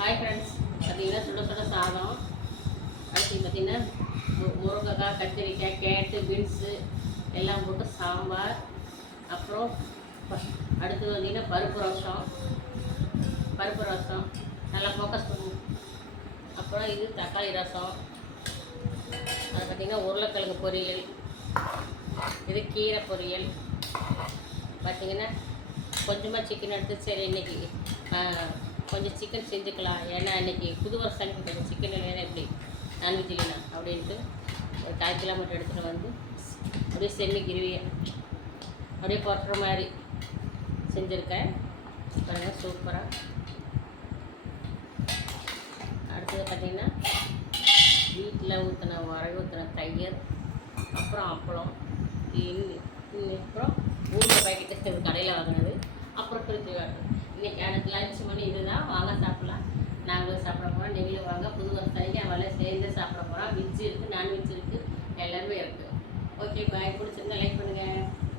Hi friends, பார்த்தீங்கன்னா சுட சுட சாதம். அடுத்து பார்த்தீங்கன்னா முருங்கைக்காய், கத்திரிக்காய், கேரட்டு, பீன்ஸு எல்லாம் போட்டு சாம்பார். அப்புறம் அடுத்து பார்த்தீங்கன்னா பருப்பு ரசம் நல்லா ஃபோக்கஸ் பண்ணும். அப்புறம் இது தக்காளி ரசம். அது பார்த்திங்கன்னா உருளைக்கிழங்கு பொரியல், இது கீரை பொரியல். பார்த்திங்கன்னா கொஞ்சமாக சிக்கன் எடுத்து சரி இன்றைக்கி கொஞ்சம் சிக்கன் செஞ்சுக்கலாம், ஏன்னா இன்றைக்கி புது வருஷத்துக்கு கொஞ்சம் சிக்கன் இல்லைன்னா எப்படி நான்வெஜ் இல்லைனா அப்படின்ட்டு ஒரு 1/4 கிலோ மட்டும் எடுத்துகிட்டு வந்து அப்படியே செம்மி கிருவியை அப்படியே பொட்டுற மாதிரி செஞ்சுருக்கேன். பாருங்கள், சூப்பராக. அடுத்தது பார்த்திங்கன்னா வீட்டில் ஊற்றின தயிர், அப்புறம் அப்பளம், அப்புறம் ஊரில் பாக்கெட்டு கடையில் வாங்கினது, அப்புறம் திருச்சி வாங்க. இன்றைக்கி எனக்கு லஞ்ச் மணி இதுதான். வாங்க சாப்பிட்லாம். நாங்களும் சாப்பிட போகிறோம், நீங்களும் வாங்க. புது வருஷத்துக்கு அவளை சேர்ந்து சாப்பிட போகிறோம். வெஜ்ஜு இருக்குது, நான்வெஜ் இருக்குது, எல்லாருமே இருக்குது. ஓகே, பாய்.